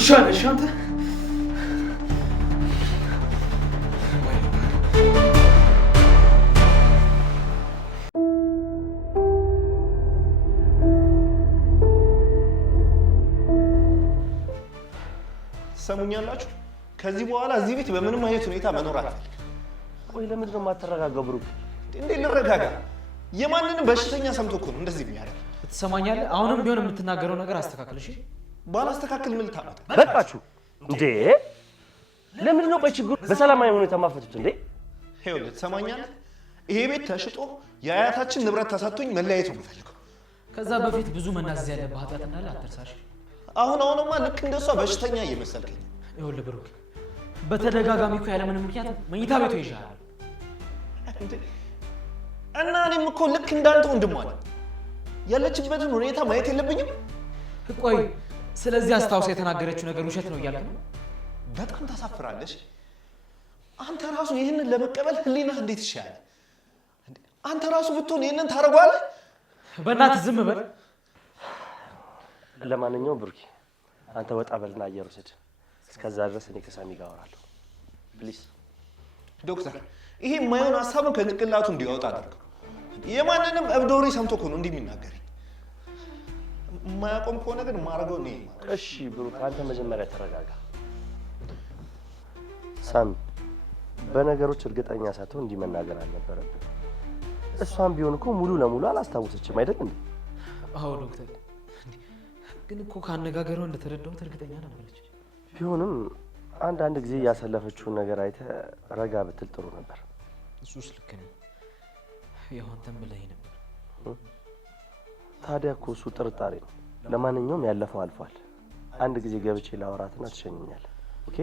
ውሻ ነሽ አንተ። ሰሙኛላችሁ? ከዚህ በኋላ እዚህ ቤት በምንም አይነት ሁኔታ መኖር አልፈልግም። ቆይ ለምንድን ነው የማትረጋጋው ብሩክ? እንዴት ልረጋጋ? የማንንም በሽተኛ ሰምቶ እኮ ነው እንደዚህ የሚያደርግ። ትሰማኛለህ? አሁንም ቢሆን የምትናገረው ነገር አስተካክል እሺ። ባላስተካክል ምን ልታመጣ? በቃችሁ እንዴ! ለምንድን ነው ቆይ ችግሩ በሰላማዊ ሁኔታ ማፈቱት እንዴ? ይኸውልህ ትሰማኛለህ? ይሄ ቤት ተሽጦ የአያታችን ንብረት ተሰጥቶኝ መለያየት ነው የምፈልገው። ከዛ በፊት ብዙ መናዘዝ ያለብህ ኃጢአት እንዳለ አትርሳሽ። አሁንማ ልክ እንደሷ በሽተኛ እየመሰልከኝ። ይኸውልህ ብሩክ፣ በተደጋጋሚ እኮ ያለምንም ምክንያት መኝታ ቤቱ ይሻላል እና እኔም እኮ ልክ እንዳንተ ወንድሟ ነኝ። ያለችበትን ሁኔታ ማየት የለብኝም? ቆይ ስለዚህ አስታውሳ የተናገረችው ነገር ውሸት ነው እያልክ ነው? በጣም ታሳፍራለሽ። አንተ ራሱ ይህንን ለመቀበል ህሊና እንዴት ይሻላል? አንተ ራሱ ብትሆን ይህንን ታደርገዋለህ? በእናትህ ዝም በል። ለማንኛውም ብሩክ አንተ ወጣ በልና አየር ውሰድ። እስከዛ ድረስ እኔ ከሳሚ ጋር አወራለሁ። ፕሊዝ ዶክተር፣ ይሄ የማይሆን ሀሳቡን ከጭንቅላቱ እንዲያወጣ አድርገው። የማንንም እብድ ወሬ ሰምቶ እኮ ነው እንዲህ የሚናገረኝ። የማያቆም ከሆነ ግን ማድረገው እኔ። እሺ ብሩክ አንተ መጀመሪያ ተረጋጋ። ሳሚ በነገሮች እርግጠኛ ሳትሆን እንዲህ መናገር አልነበረብን። እሷም ቢሆን እኮ ሙሉ ለሙሉ አላስታወሰችም አይደል እንዴ? አዎ ዶክተር፣ ግን እኮ ካነጋገረው እንደተረዳሁት እርግጠኛ ነበረች። ቢሆንም አንዳንድ ጊዜ ያሳለፈችውን ነገር አይተህ ረጋ ብትል ጥሩ ነበር። እሱስ ልክ ነው። ያው አንተም ብለኸኝ ነበር። ታዲያ እኮ እሱ ጥርጣሬ ነው። ለማንኛውም ያለፈው አልፏል። አንድ ጊዜ ገብቼ ላወራትና ትሸኝኛለህ። ኦኬ?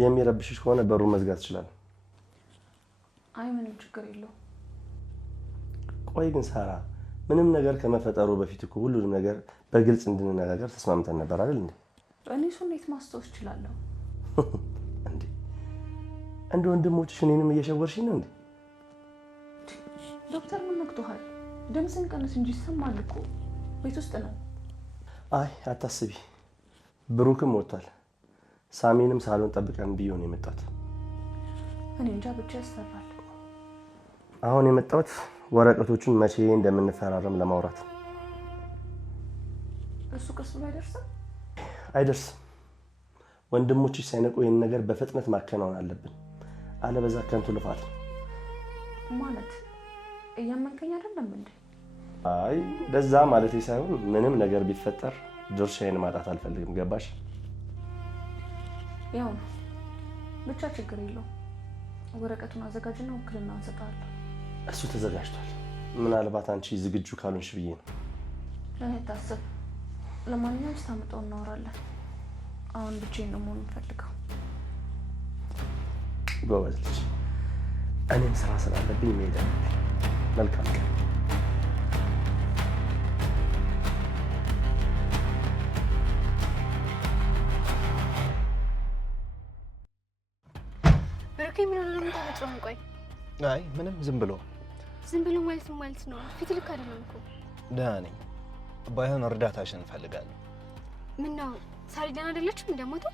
የሚረብሽሽ ከሆነ በሩን መዝጋት ይችላል። አይ ምንም ችግር የለው። ቆይ ግን ሳራ ምንም ነገር ከመፈጠሩ በፊት እኮ ሁሉንም ነገር በግልጽ እንድንነጋገር ተስማምተን ነበር አይደል እንዴ? እኔ እሱ እንዴት ማስታወስ እችላለሁ እንዴ? እንደ ወንድሞችሽ እኔንም እየሸወርሽኝ ነው እንዴ? ዶክተር ምን ነክቶሃል? ድምፅን ቀንስ እንጂ ይሰማል እኮ ቤት ውስጥ ነው። አይ አታስቢ፣ ብሩክም ወጥቷል። ሳሚንም ሳሎን ጠብቀን ቢሆን የመጣሁት። እኔ እንጃ ብቻ ያስፈራል። አሁን የመጣሁት ወረቀቶቹን መቼ እንደምንፈራረም ለማውራት። እሱ ቀስ ብሎ አይደርስም? አይደርስም። ወንድሞችሽ ሳይነቁ ይህን ነገር በፍጥነት ማከናወን አለብን፣ አለበዛ ከንቱ ልፋት ነው። ማለት እያመንከኝ አይደለም እንዴ? አይ በዛ ማለቴ ሳይሆን ምንም ነገር ቢፈጠር ድርሻዬን ማጣት አልፈልግም። ገባሽ? ያው ነው ብቻ ችግር የለውም። ወረቀቱን አዘጋጅና ውክልና እንሰጣለን። እሱ ተዘጋጅቷል። ምናልባት አንቺ ዝግጁ ካልሆንሽ ብዬ ነው። ለኔ ታስብ። ለማንኛውም ስታመጣው እናወራለን። አሁን ብቻዬን ነው መሆን የምፈልገው። ጎበዝ ልጅ። እኔም ስራ ስላለብኝ መሄድ አለብኝ። መልካም ቀን። ብሩኬ ምን ሆነ ነው ተፈጥሮ? ቆይ አይ ምንም ዝም ብሎ ማለት ነው። ፊት ልክ አይደለም እኮ። ደህና ነኝ። ባይሆን እርዳታሽን እፈልጋለሁ። ምን ነው ሳሪ ደህና አይደለችም? እንደሞተ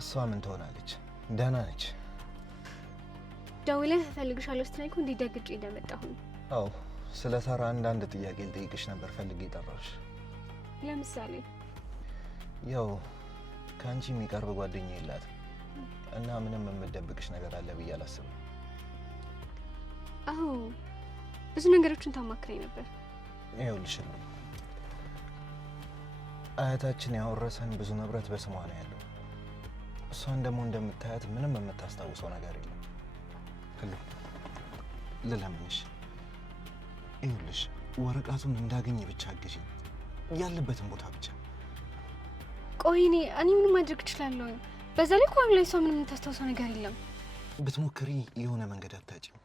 እሷ ምን ትሆናለች? ደህና ነች። ደውለህ እፈልግሻለሁ ስትለኝ እኮ እንዲደግጬ እንደመጣሁ። አዎ ስለ ሳራ አንዳንድ ጥያቄ ልጠይቅሽ ነበር ፈልጌ ጠራሁሽ። ለምሳሌ ያው ከአንቺ የሚቀርብ ጓደኛ የላትም እና ምንም የምትደብቅሽ ነገር አለ ብዬ አላስብም። አዎ ብዙ ነገሮችን ታማክረኝ ነበር። ይኸውልሽ አያታችን ያወረሰን ብዙ ንብረት በስሟ ነው ያለው። እሷን ደግሞ እንደምታያት ምንም የምታስታውሰው ነገር የለም። ልለምንሽ፣ ይኸውልሽ ወረቀቱን እንዳገኝ ብቻ አግዢኝ፣ ያለበትን ቦታ ብቻ። ቆይ እኔ ምን ማድረግ እችላለሁ? በዛ ላይ እኮ ላይ እሷ ምንም የምታስታውሰው ነገር የለም። ብትሞክሪ የሆነ መንገድ አታጭም።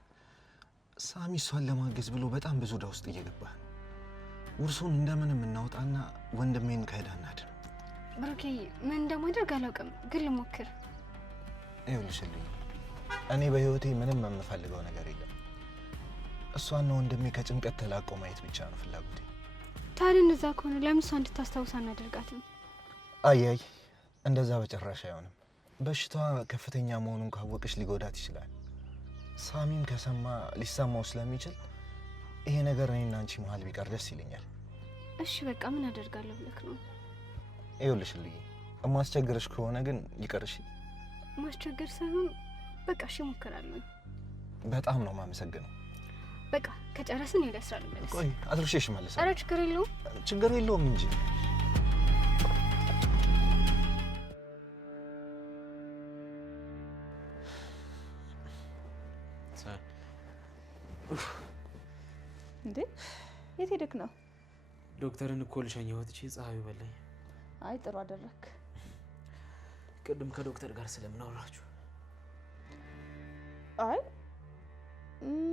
ሳሚ እሷን ለማገዝ ብሎ በጣም ብዙ ዕዳ ውስጥ እየገባ ነው። ውርሱን እንደምንም እናውጣና ወንድሜን ከዕዳ እናድን። ብሩኬ ምን እንደማደርግ አላውቅም፣ ግን ልሞክር። ይኸውልሽ እኔ በህይወቴ ምንም የምፈልገው ነገር የለም። እሷን ነው ወንድሜ ከጭንቀት ተላቆ ማየት ብቻ ነው ፍላጎቴ። ታዲያ እንደዛ ከሆነ ለምን እሷ እንድታስታውስ አናደርጋትም? አይ እንደዛ በጭራሽ አይሆንም። በሽታዋ ከፍተኛ መሆኑን ካወቅሽ ሊጎዳት ይችላል። ሳሚም ከሰማ ሊሰማው ስለሚችል ይሄ ነገር እኔና አንቺ መሀል ቢቀር ደስ ይለኛል። እሺ በቃ ምን አደርጋለሁ ብለክ ነው? ይኸውልሽ እማስቸግርሽ ከሆነ ግን ይቅርሽ። ማስቸገር ሳይሆን በቃ እሺ እሞክራለሁ። በጣም ነው የማመሰግነው። በቃ ከጨረስን ወደ ስራ ልመለስ። ቆይ አድርሼሽ እመለሳለሁ። ኧረ ችግር የለውም። ችግር የለውም እንጂ እንዴ የት ሄደክ ነው? ዶክተርን እኮ ልሸኘሁት እቺ ፀሐዩ በለኝ። አይ ጥሩ አደረክ። ቅድም ከዶክተር ጋር ስለምናወራችሁ አይ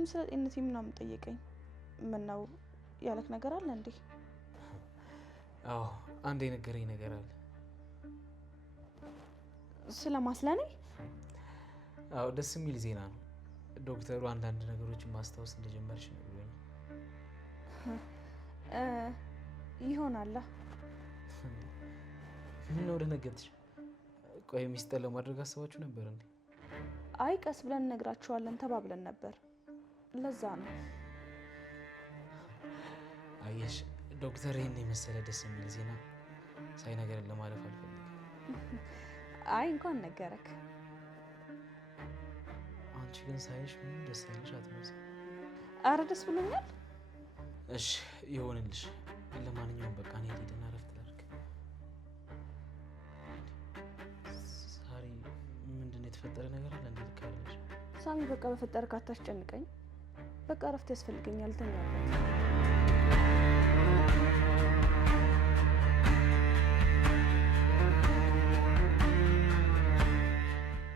ስለ ጤንነቴ ምናምን ጠየቀኝ። ምነው ያለክ ነገር አለ እንዴ? አዎ አንድ የነገረኝ ነገር አለ። ስለማስለኔ? አዎ ደስ የሚል ዜና ነው። ዶክተሩ አንዳንድ ነገሮችን ማስታወስ እንደጀመርሽ ነው ብሎኝ። ይሆናል። ምን ነው ደነገጥሽ? ቆይ ሚስጥር ለማድረግ አስባችሁ ነበር እንዴ? አይ ቀስ ብለን እነግራችኋለን ተባብለን ነበር። ለዛ ነው። አየሽ ዶክተር ይሄን የመሰለ ደስ የሚል ዜና ሳይነገረን ለማለፍ አልፈልግም። አይ እንኳን ነገረክ። አንቺ ግን ሳይሽ ምን ደስ ያለሽ አትመስል። አረ ደስ ብሎኛል። እሺ ይሆንልሽ። ለማንኛውም በቃ እኔ ልሂድና እረፍት ላድርግ። ሳሪ ምንድን ነው የተፈጠረ ነገር አለ እንዴ? ልካለሽ ሳሚ በቃ በፈጠረክ አታስጨንቀኝ። በቃ እረፍት ያስፈልገኛል። ተኛለሁ።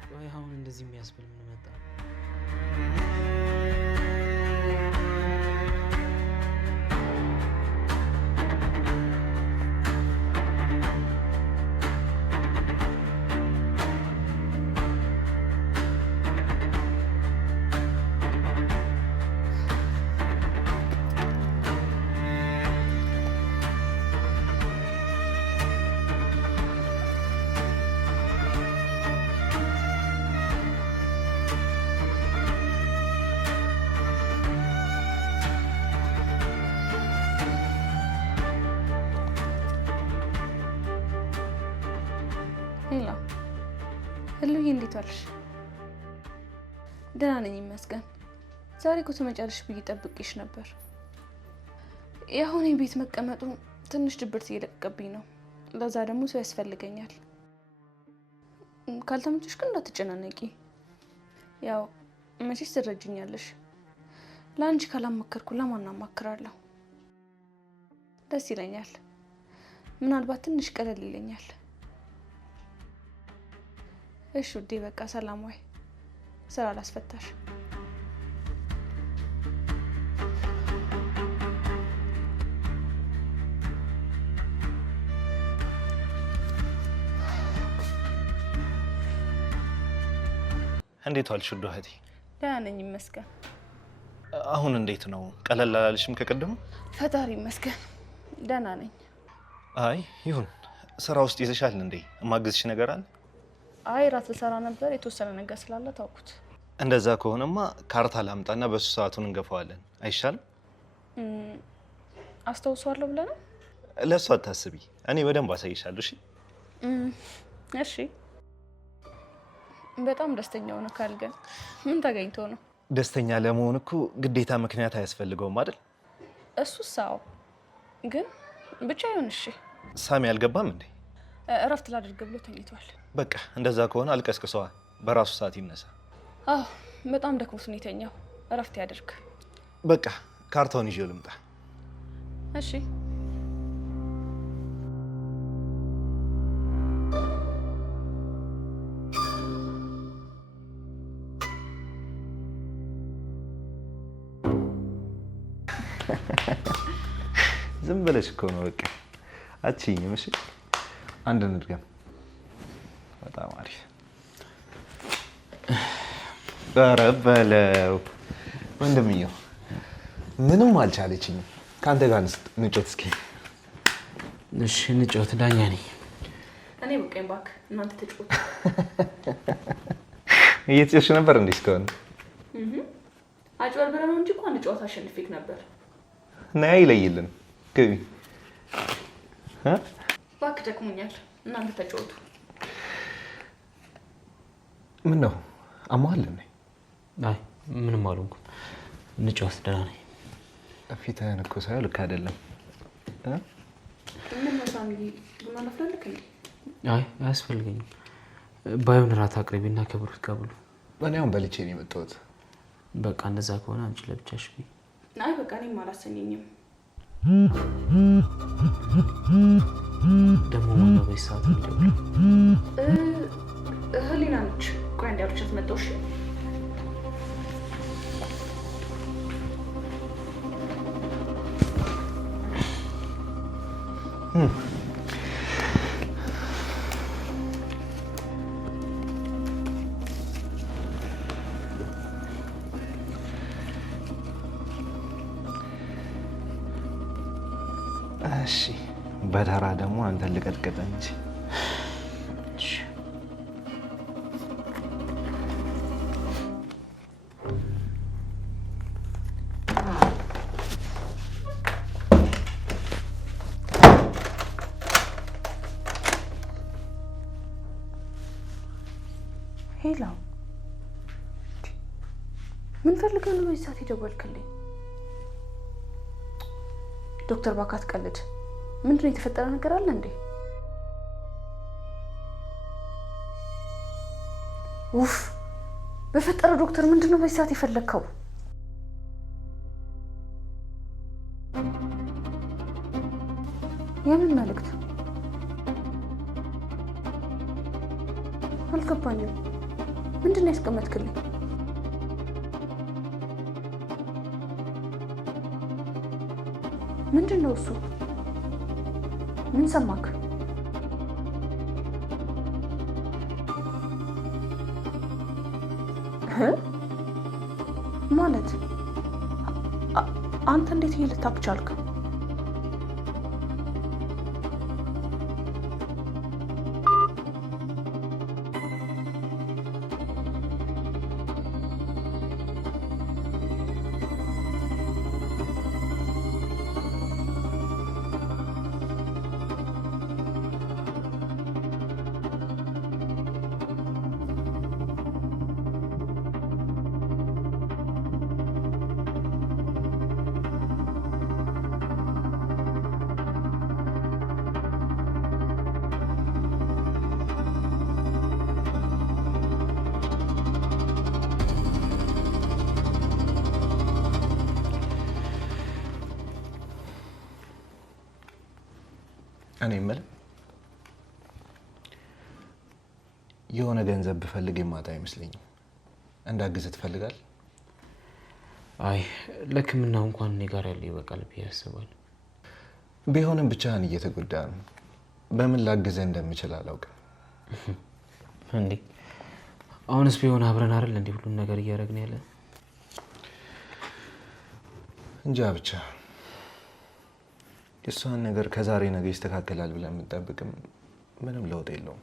ቆይ አሁን እንደዚህ የሚያስብል ምን መጣ? ሄሎ ህልዬ፣ እንዴት ዋልሽ? ደህና ነኝ ይመስገን። ዛሬ እኮ ትመጫለሽ ብዬ ጠብቄሽ ነበር። የአሁን ቤት መቀመጡ ትንሽ ድብርት እየለቀቀብኝ ነው። ለዛ ደግሞ ሰው ያስፈልገኛል። ካልተመቸሽ ግን እንዳትጨናነቂ። ያው መቼስ ትረጅኛለሽ። ለአንቺ ካላመከርኩ ለማን አማክራለሁ? ደስ ይለኛል። ምናልባት ትንሽ ቀለል ይለኛል። እሺ ውዴ፣ በቃ ሰላም ዋይ። ስራ ላስፈታሽ። እንዴት ዋልሽ ውድ እህቴ? ደህና ነኝ ይመስገን። አሁን እንዴት ነው? ቀለል አላለሽም ከቀደሙ? ፈጣሪ ይመስገን ደህና ነኝ። አይ ይሁን። ስራ ውስጥ ይዘሻል እንዴ? እማግዝሽ ነገር አለ? አይ ራት ልሰራ ነበር፣ የተወሰነ ነገር ስላለ ታውኩት። እንደዛ ከሆነማ ካርታ ላምጣና በሱ ሰዓቱን እንገፋዋለን አይሻልም? አስታውሷለሁ ብለህ ነው? ለሱ አታስቢ፣ እኔ በደንብ አሳይሻለሁ። እሺ እሺ። በጣም ደስተኛ ሆነ ካልገን ምን ተገኝቶ ነው? ደስተኛ ለመሆን እኮ ግዴታ ምክንያት አያስፈልገውም አይደል? እሱስ አዎ፣ ግን ብቻ ይሁን። እሺ። ሳሚ አልገባም እንዴ? እረፍት ላድርግ ብሎ ተኝቷል። በቃ እንደዛ ከሆነ አልቀስቅሰዋ፣ በራሱ ሰዓት ይነሳ። አዎ በጣም ደክሞት ነው የተኛው። እረፍት ያድርግ። በቃ ካርታውን ይዤው ልምጣ። እሺ። ዝም ብለሽ እኮ ነው በቃ አትችይኝም። እሺ አንድ እንድገም። በጣም አሪፍ። ኧረ በለው ወንድምየው፣ ምንም አልቻለችኝም። ከአንተ ጋር እንጫወት እስኪ። እሺ እንጫወት። ዳኛ ነኝ እኔ። በቃኝ እባክህ፣ እናንተ ተጫወቱ። እየተጫወትሽ ነበር እንዴ እስካሁን? አጭበርብረህ ነው እንጂ እኮ አንድ ጨዋታ አሸንፌክ ነበር። ነይ ይለይልን። ግቢ። እባክህ ደክሞኛል፣ እናንተ ተጫወቱ። ምን ነው አሞሃል እንዴ? አይ ምንም አልሆንኩም። እንጫወት። ደህና ነኝ። ፊትህን እኮ ሳይሆን ልክ አይደለም። ምን ነው ሳሚ፣ ቡና ላፍላለክ እንዴ? አይ አያስፈልገኝም። ባይሆን እራት አቅርቢና ከብሩት ጋር ብሉ። እኔ አሁን በልቼ ነው የመጣሁት። በቃ እንደዛ ከሆነ አንቺ ለብቻሽ ብይ። አይ በቃ እኔም አላሰኘኝም። ደግሞ ማነው በዚህ ሰዓት የሚደውለው? ህሊና ነች። ቆይ አንዴ አብቻት መጣሁ። እሺ እሺ በተራ ደግሞ አንተን ልቀጥቀጥ እንጂ። ሄሎ፣ ምን ፈልገህ ነው በዚህ ሰዓት የደወልክልኝ? ዶክተር እባክህ አትቀልድ። ምንድን ነው የተፈጠረ ነገር አለ እንዴ? ውፍ በፈጠረ ዶክተር፣ ምንድን ነው በዚህ ሰዓት የፈለግከው? የምን መልእክት? አልገባኝም። ምንድን ነው ያስቀመጥክልኝ? ምንድን ነው እሱ? ምን ሰማክ? ማለት አንተ እንዴት ይሄ ልታውቅ ቻልክ? እኔ የምልህ የሆነ ገንዘብ ብፈልግ የማጣ አይመስለኝም። እንዳግዝህ ትፈልጋለህ? አይ ለሕክምናው እንኳን እኔ ጋር ያለው ይበቃል ብዬ አስባለሁ። ቢሆንም ብቻህን እየተጎዳ ነው። በምን ላግዝህ እንደምችል አላውቅም። እንዴ አሁንስ ቢሆን አብረን አይደል እንዴ ሁሉን ነገር እያደረግን ያለ? እንጃ ብቻ የእሷን ነገር ከዛሬ ነገ ይስተካከላል ብለን የምንጠብቅም ምንም ለውጥ የለውም።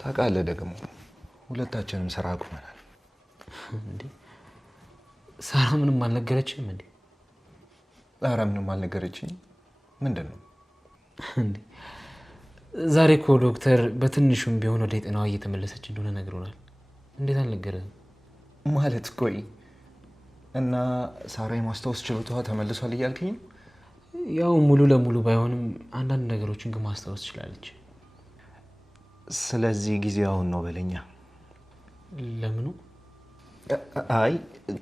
ታውቃለህ ደግሞ ሁለታችንም ስራ አቁመናል። እንዴ ሳራ ምንም አልነገረችም እንዴ? ኧረ ምንም አልነገረችኝ። ምንድን ነው እንዴ? ዛሬ እኮ ዶክተር በትንሹም ቢሆን ወደ ጤናዋ እየተመለሰች እንደሆነ ነግሮናል። እንዴት አልነገረም? ማለት ቆይ እና ሳራ የማስታወስ ችሎታዋ ተመልሷል እያልከኝ? ያው ሙሉ ለሙሉ ባይሆንም አንዳንድ ነገሮችን ግን ማስታወስ ትችላለች። ስለዚህ ጊዜ አሁን ነው በለኛ። ለምኑ? አይ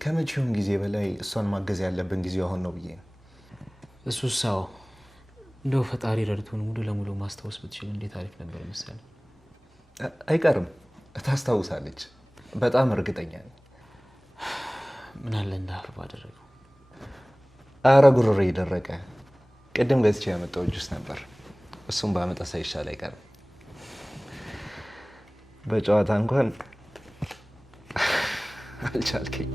ከመቼውም ጊዜ በላይ እሷን ማገዝ ያለብን ጊዜው አሁን ነው ብዬ ነው። እሱስ ሳው እንደው ፈጣሪ ረድቶን ሙሉ ለሙሉ ማስታወስ ብትችል እንዴት አሪፍ ነበር መሰለኝ። አይቀርም፣ ታስታውሳለች። በጣም እርግጠኛ ነኝ። ምን አለ እንዳፍ ባደረገው። አረ ጉሮሬ ደረቀ። ቅድም ገዝቼ ያመጣው ጁስ ነበር። እሱም ባመጣ ሳይሻል አይቀርም። በጨዋታ እንኳን አልቻልከኝ።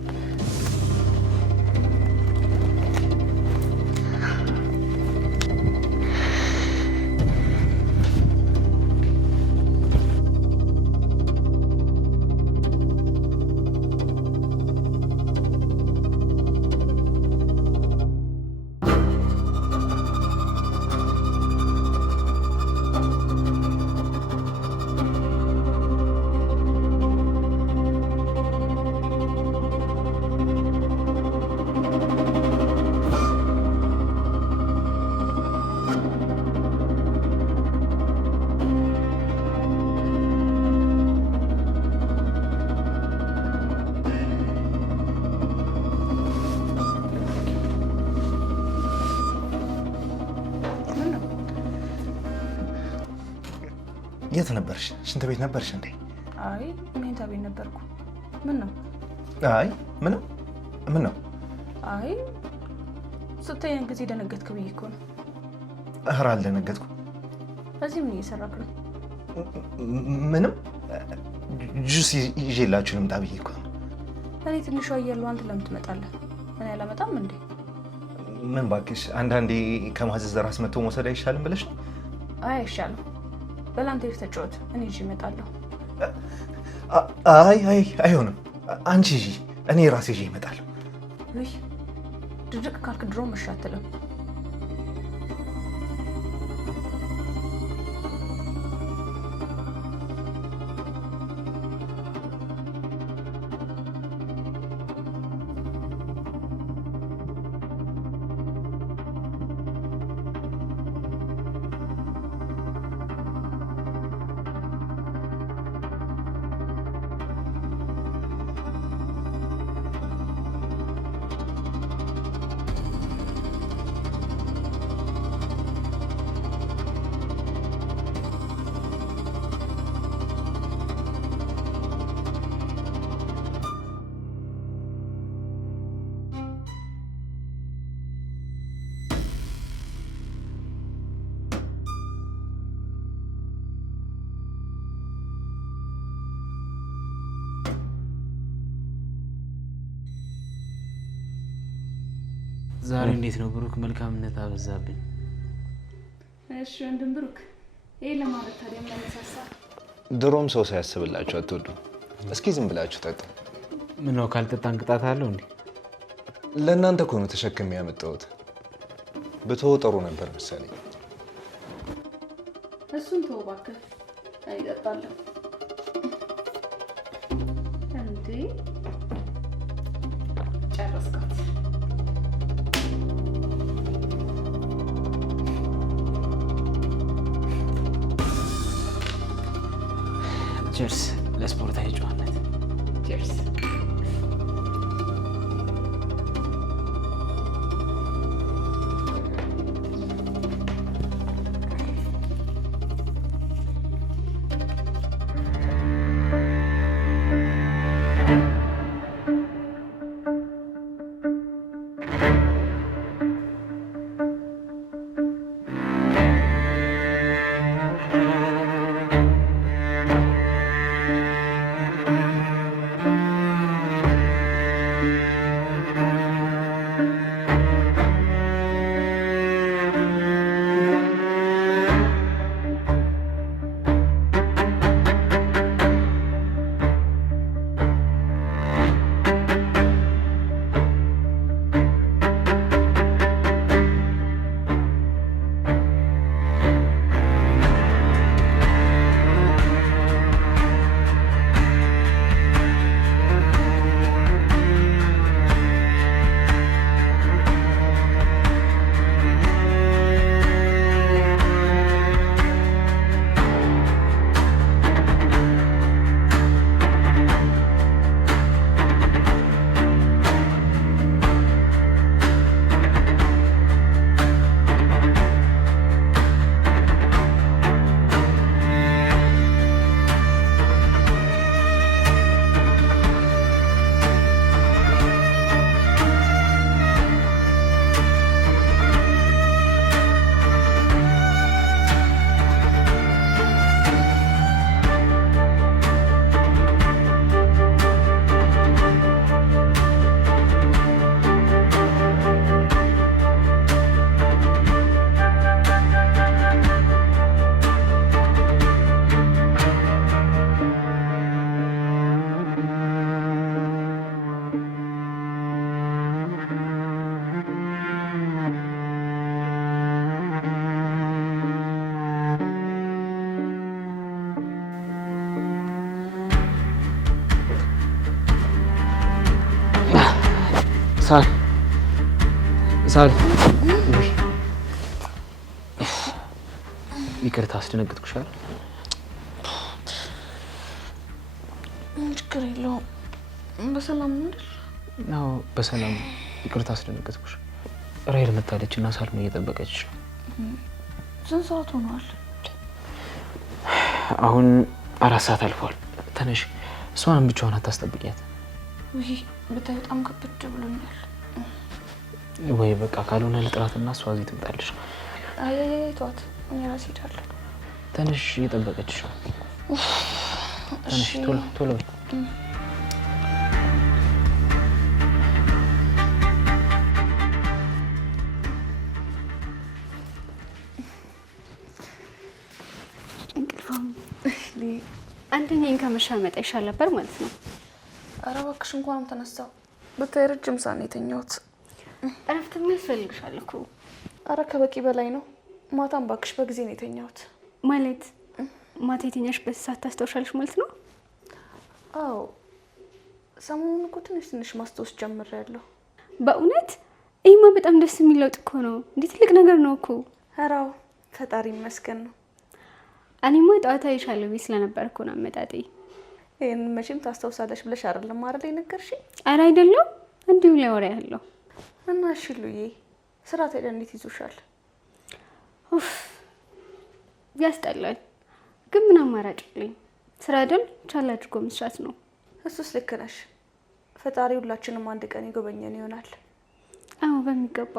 የት ነበርሽ? ሽንት ቤት ነበርሽ እንዴ? አይ መኝታ ቤት ነበርኩ። ምን ነው? አይ ምንም። ምን ነው? አይ ስታየን ጊዜ ደነገጥክ ብዬ እኮ ነው። ኧረ አልደነገጥኩም። እዚህ ምን እየሰራክ ነው? ምንም ጁስ ይዤላችሁ ልምጣ ብዬ እኮ ነው። እኔ ትንሿ እያለሁ አንተ ለምን ትመጣለህ? እኔ አላመጣም እንዴ? ምን ባክሽ፣ አንዳንዴ ከማዘዝ ራስ መጥቶ መውሰድ አይሻልም ብለሽ ነው? አይ አይሻልም። በላንተ ቤት ተጫወት፣ እኔ ይዤ እመጣለሁ። አይ አይሆንም። አንቺ ይዤ እኔ ራሴ ይዤ እመጣለሁ። ውይ ድርቅ ካልክ ድሮ መሻትለም። ዛሬ እንዴት ነው ብሩክ? መልካምነት አበዛብኝ። እሺ ወንድም ብሩክ፣ ይሄ ለማለት ታዲያ ምን ያነሳሳ? ድሮም ሰው ሳያስብላችሁ አትወዱም። እስኪ ዝም ብላችሁ ጠጡ። ምን ነው ካልጠጣን ቅጣት አለው እንዴ? ለእናንተ እኮ ነው ተሸክሜ ያመጣሁት። ብትወው ጥሩ ነበር መሰለኝ። እሱን ተው እባክህ፣ እኔ እጠጣለሁ። እንዴ ጨረስካት? ቸርስ ለስፖርታዊ ጨዋነት። ቸርስ። ሳሪ ይቅርታ አስደነግጥኩሽ አይደል? ችግር የለውም። በሰላም ነው አይደል? አዎ በሰላም። ይቅርታ አስደነግጥኩሽ። ራይል መታለች እና ሳሎን እየጠበቀች ነው። ስንት ሰዓት ሆኗል? አሁን 4 ሰዓት አልፏል። ተነሽ፣ እሷንም ብቻዋን አታስጠብቂያት። ውይ ብታይ በጣም ከብድ ብሎኛል። ወይ በቃ ካልሆነ ልጥራትና እሷ እዚህ ትምጣለች። አይ ተዋት፣ እኔ ራሴ እሄዳለሁ። ተነሽ፣ እየጠበቀችሽ ነው። ተነሽ፣ ቶሎ ቶሎ። አንደኛን ከመሻ መጣ ይሻል ነበር ማለት ነው። ኧረ እባክሽ እንኳንም ተነሳው። ብታይ ረጅም ሰዓት ነው የተኛሁት። እረፍት የሚያስፈልግሻል እኮ። ኧረ ከበቂ በላይ ነው። ማታም እባክሽ በጊዜ ነው የተኛሁት። ማለት ማታ የተኛሽበት ሰዓት ታስታውሻለሽ ማለት ነው? አዎ ሰሞኑን እኮ ትንሽ ማስታወስ ጀምሬያለሁ። በእውነት ይሄማ በጣም ደስ የሚል ለውጥ እኮ ነው። እንዴ ትልቅ ነገር ነው እኮ። ኧረ አዎ ፈጣሪ ይመስገን ነው። እኔማ ጠዋት አይሻለሁ ቤት ስለነበር እኮ ነው አመጣጤ። ይሄን መቼም ታስታውሳለሽ ብለሽ አይደለም አይደል የነገርሽኝ? ኧረ አይደለም እንዲሁ ሊያወራ ያለው እና እሺ ሉዬ ስራ ታዲያ እንዴት ይዞሻል? ኡፍ ያስጠላል፣ ግን ምን አማራጭ አለኝ? ስራ አይደል ቻል አድርጎ መስራት ነው። እሱስ ልክ ነሽ። ፈጣሪ ሁላችንም አንድ ቀን ይጎበኘን ይሆናል። አዎ በሚገባ።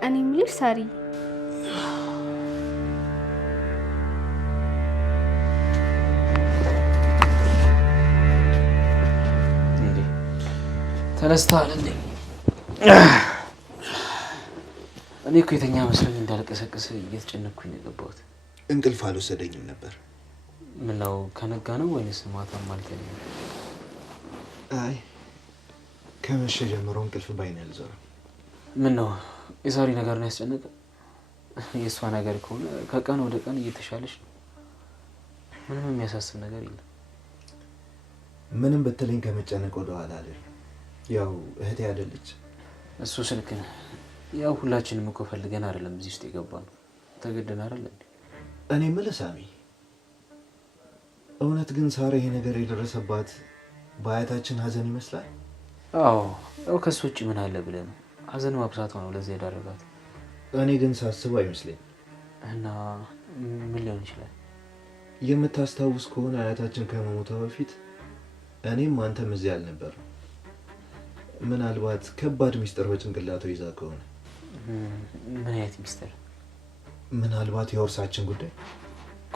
እኔ የምልሽ ሳሪ ተነስተሃል እንዴ? እኔ እኮ የተኛ መስሎኝ እንዳልቀሰቅስ እየተጨነኩኝ ነው የገባሁት። እንቅልፍ አልወሰደኝም ነበር። ምነው ከነጋ ነው ወይንስ ማታም አልተኛም? አይ ከመሸ ጀምሮ እንቅልፍ ባይኔ አልዞረም። ምነው የሳሪ ነገር ነው ያስጨነቀ? የእሷ ነገር ከሆነ ከቀን ወደ ቀን እየተሻለች ነው። ምንም የሚያሳስብ ነገር የለም። ምንም ብትለኝ ከመጨነቅ ወደ ኋላ አለ። ያው እህቴ አይደለች። እሱ ስልክ ነው። ያው ሁላችንም እኮ ፈልገን አይደለም እዚህ ውስጥ የገባነው፣ ተገደን አይደል እንዴ? እኔ የምልህ ሳሚ፣ እውነት ግን ሳራ ይሄ ነገር የደረሰባት በአያታችን ሀዘን ይመስላል? አዎ ያው ከሱ ውጭ ምን አለ ብለህ ነው። ሀዘን ማብዛቷ ነው ለዚህ ያዳረጋት። እኔ ግን ሳስበው አይመስለኝ። እና ምን ሊሆን ይችላል? የምታስታውስ ከሆነ አያታችን ከመሞቷ በፊት እኔም አንተም እዚህ አልነበርም። ምናልባት ከባድ ሚስጥር በጭንቅላቷ ይዛ ከሆነ። ምን አይነት ሚስጥር? ምናልባት የውርሳችን ጉዳይ።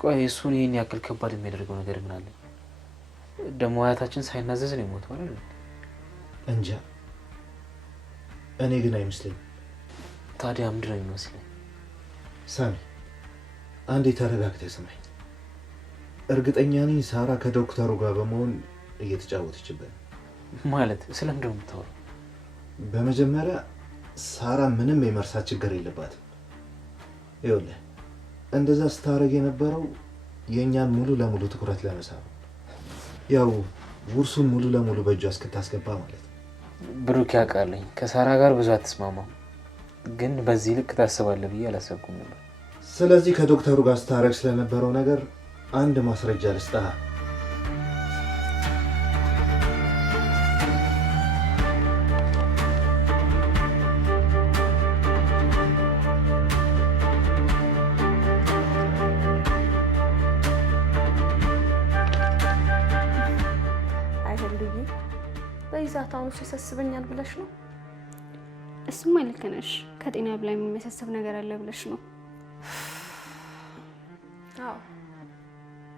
ቆይ እሱን ይህን ያክል ከባድ የሚያደርገው ነገር ምን አለ? ደግሞ አያታችን ሳይናዘዝ ነው የሞተው አይደል? እንጃ፣ እኔ ግን አይመስለኝም። ታዲያ ምንድን ነው የሚመስለኝ? ሳሚ አንዴ ተረጋግተህ ስማኝ። እርግጠኛ ነኝ ሳራ ከዶክተሩ ጋር በመሆን እየተጫወተችበት። ማለት ስለምንድን ነው የምታወራው? በመጀመሪያ ሳራ ምንም የመርሳት ችግር የለባትም። ይኸውልህ እንደዛ ስታረግ የነበረው የእኛን ሙሉ ለሙሉ ትኩረት ለመሳብ፣ ያው ውርሱን ሙሉ ለሙሉ በእጇ እስክታስገባ ማለት ነው። ብሩክ ያውቃለኝ ከሳራ ጋር ብዙ አትስማማም፣ ግን በዚህ ልክ ታስባለህ ብዬ አላሰብኩም ነበር። ስለዚህ ከዶክተሩ ጋር ስታረግ ስለነበረው ነገር አንድ ማስረጃ ልስጥህ። በይዛት አሁን ሲያሳስበኛል ብለሽ ነው? እሱማ ልክ ነሽ። ከጤና በላይ የሚያሳስብ ነገር አለ ብለሽ ነው። አዎ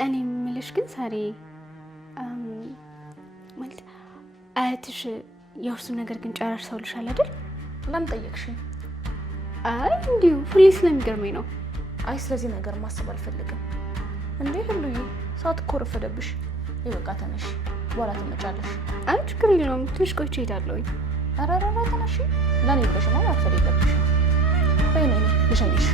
እኔ የምልሽ ግን ሳሪ ማለት አያትሽ የውርሱን ነገር ግን ጨራርሰውልሻል አይደል? ለምን ጠየቅሽኝ? አይ እንዲሁ ሁሌ ስለሚገርመኝ ነው። አይ ስለዚህ ነገር ማሰብ አልፈልግም። እንዴ ሁሉዬ ሰዓት እኮ ረፈደብሽ። ይበቃ ተነሽ፣ በኋላ ትመጫለሽ። አይ ችግር የለውም፣ ትንሽ ቆይቼ እሄዳለሁኝ። ኧረ ተነሽ፣ ለእኔ ብለሽ ነው ማትፈል የለብሽም። በይ ነይ ልሸኝሽ።